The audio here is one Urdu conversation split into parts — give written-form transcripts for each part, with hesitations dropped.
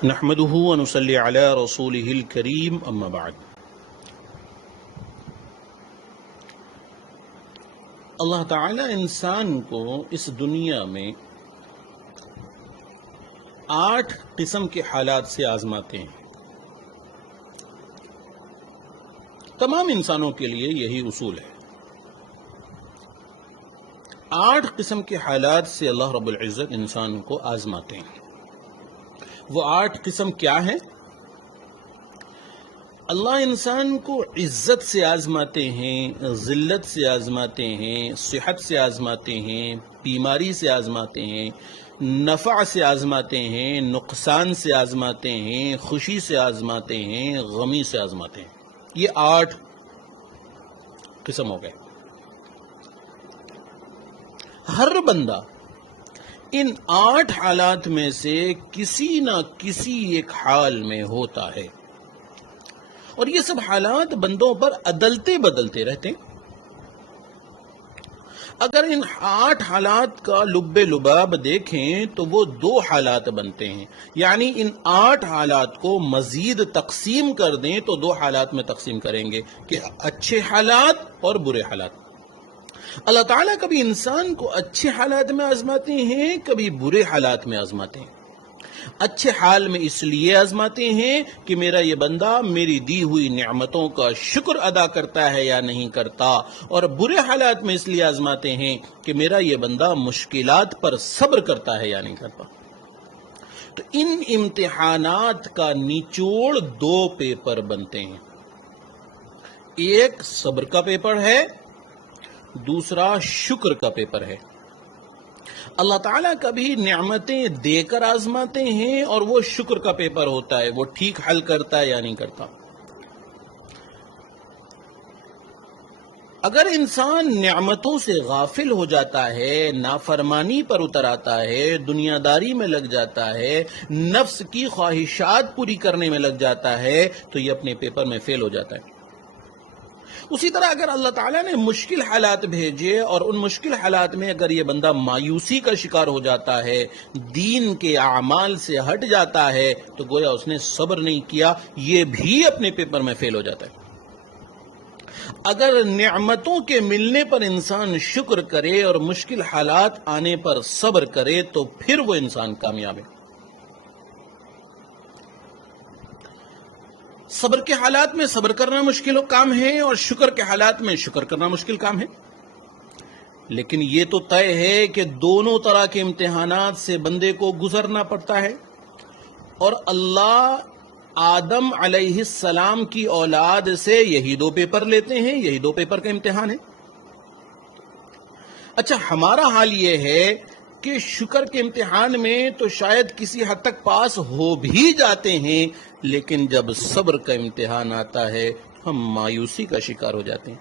نحمده ونصلي على رسوله الكريم اما بعد۔ اللہ تعالی انسان کو اس دنیا میں 8 قسم کے حالات سے آزماتے ہیں۔ تمام انسانوں کے لیے یہی اصول ہے۔ 8 قسم کے حالات سے اللہ رب العزت انسان کو آزماتے ہیں۔ وہ 8 قسم کیا ہیں؟ اللہ انسان کو عزت سے آزماتے ہیں، ذلت سے آزماتے ہیں، صحت سے آزماتے ہیں، بیماری سے آزماتے ہیں، نفع سے آزماتے ہیں، نقصان سے آزماتے ہیں، خوشی سے آزماتے ہیں، غمی سے آزماتے ہیں۔ یہ 8 قسم ہو گئے۔ ہر بندہ ان 8 حالات میں سے کسی نہ کسی ایک حال میں ہوتا ہے، اور یہ سب حالات بندوں پر بدلتے رہتے ہیں۔ اگر ان 8 حالات کا لب لباب دیکھیں تو وہ 2 حالات بنتے ہیں، یعنی ان 8 حالات کو مزید تقسیم کر دیں تو 2 حالات میں تقسیم کریں گے کہ اچھے حالات اور برے حالات۔ اللہ تعالیٰ کبھی انسان کو اچھے حالات میں آزماتے ہیں، کبھی برے حالات میں آزماتے ہیں۔ اچھے حال میں اس لیے آزماتے ہیں کہ میرا یہ بندہ میری دی ہوئی نعمتوں کا شکر ادا کرتا ہے یا نہیں کرتا، اور برے حالات میں اس لیے آزماتے ہیں کہ میرا یہ بندہ مشکلات پر صبر کرتا ہے یا نہیں کرتا۔ تو ان امتحانات کا نچوڑ 2 پیپر بنتے ہیں۔ ایک صبر کا پیپر ہے، دوسرا شکر کا پیپر ہے۔ اللہ تعالیٰ کبھی نعمتیں دے کر آزماتے ہیں اور وہ شکر کا پیپر ہوتا ہے، وہ ٹھیک حل کرتا ہے یا نہیں کرتا۔ اگر انسان نعمتوں سے غافل ہو جاتا ہے، نافرمانی پر اتر آتا ہے، دنیا داری میں لگ جاتا ہے، نفس کی خواہشات پوری کرنے میں لگ جاتا ہے، تو یہ اپنے پیپر میں فیل ہو جاتا ہے۔ اسی طرح اگر اللہ تعالیٰ نے مشکل حالات بھیجے اور ان مشکل حالات میں اگر یہ بندہ مایوسی کا شکار ہو جاتا ہے، دین کے اعمال سے ہٹ جاتا ہے، تو گویا اس نے صبر نہیں کیا، یہ بھی اپنے پیپر میں فیل ہو جاتا ہے۔ اگر نعمتوں کے ملنے پر انسان شکر کرے اور مشکل حالات آنے پر صبر کرے تو پھر وہ انسان کامیاب ہے۔ صبر کے حالات میں صبر کرنا مشکل کام ہے اور شکر کے حالات میں شکر کرنا مشکل کام ہے، لیکن یہ تو طے ہے کہ دونوں طرح کے امتحانات سے بندے کو گزرنا پڑتا ہے، اور اللہ آدم علیہ السلام کی اولاد سے یہی 2 پیپر لیتے ہیں، یہی 2 پیپر کا امتحان ہے۔ اچھا، ہمارا حال یہ ہے کہ شکر کے امتحان میں تو شاید کسی حد تک پاس ہو بھی جاتے ہیں، لیکن جب صبر کا امتحان آتا ہے ہم مایوسی کا شکار ہو جاتے ہیں،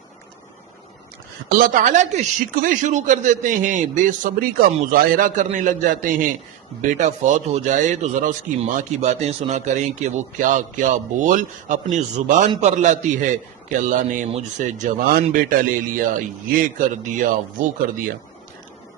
اللہ تعالیٰ کے شکوے شروع کر دیتے ہیں، بے صبری کا مظاہرہ کرنے لگ جاتے ہیں۔ بیٹا فوت ہو جائے تو ذرا اس کی ماں کی باتیں سنا کریں کہ وہ کیا کیا بول اپنی زبان پر لاتی ہے کہ اللہ نے مجھ سے جوان بیٹا لے لیا، یہ کر دیا، وہ کر دیا۔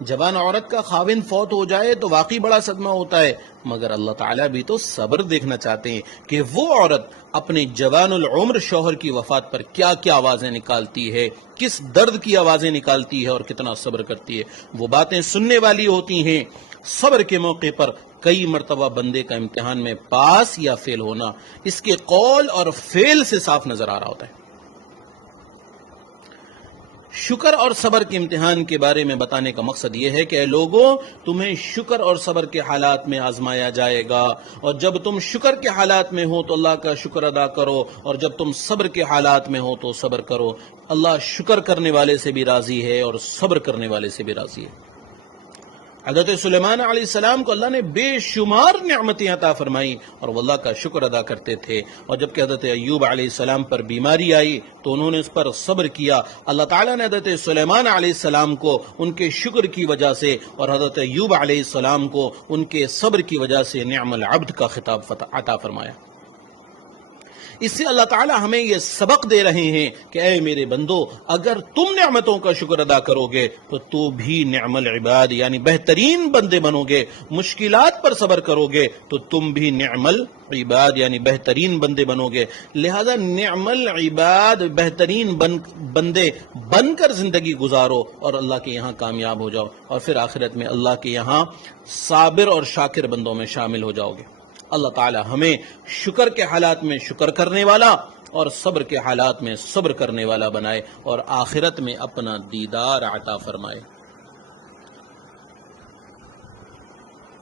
جوان عورت کا خاوند فوت ہو جائے تو واقعی بڑا صدمہ ہوتا ہے، مگر اللہ تعالیٰ بھی تو صبر دیکھنا چاہتے ہیں کہ وہ عورت اپنے جوان العمر شوہر کی وفات پر کیا کیا آوازیں نکالتی ہے، کس درد کی آوازیں نکالتی ہے اور کتنا صبر کرتی ہے۔ وہ باتیں سننے والی ہوتی ہیں۔ صبر کے موقع پر کئی مرتبہ بندے کا امتحان میں پاس یا فیل ہونا اس کے قول اور فعل سے صاف نظر آ رہا ہوتا ہے۔ شکر اور صبر کے امتحان کے بارے میں بتانے کا مقصد یہ ہے کہ اے لوگوں، تمہیں شکر اور صبر کے حالات میں آزمایا جائے گا، اور جب تم شکر کے حالات میں ہو تو اللہ کا شکر ادا کرو، اور جب تم صبر کے حالات میں ہو تو صبر کرو۔ اللہ شکر کرنے والے سے بھی راضی ہے اور صبر کرنے والے سے بھی راضی ہے۔ حضرت سلیمان علیہ السلام کو اللہ نے بے شمار نعمتیں عطا فرمائی اور وہ اللہ کا شکر ادا کرتے تھے، اور جبکہ حضرت ایوب علیہ السلام پر بیماری آئی تو انہوں نے اس پر صبر کیا۔ اللہ تعالیٰ نے حضرت سلیمان علیہ السلام کو ان کے شکر کی وجہ سے اور حضرت ایوب علیہ السلام کو ان کے صبر کی وجہ سے نعم العبد کا خطاب عطا فرمایا۔ اس سے اللہ تعالی ہمیں یہ سبق دے رہے ہیں کہ اے میرے بندو، اگر تم نعمتوں کا شکر ادا کرو گے تو بھی نعم العباد یعنی بہترین بندے بنو گے، مشکلات پر صبر کرو گے تو تم بھی نعم العباد یعنی بہترین بندے بنو گے۔ لہذا نعم العباد بہترین بندے بن کر زندگی گزارو اور اللہ کے یہاں کامیاب ہو جاؤ، اور پھر آخرت میں اللہ کے یہاں صابر اور شاکر بندوں میں شامل ہو جاؤ گے۔ اللہ تعالی ہمیں شکر کے حالات میں شکر کرنے والا اور صبر کے حالات میں صبر کرنے والا بنائے اور آخرت میں اپنا دیدار عطا فرمائے۔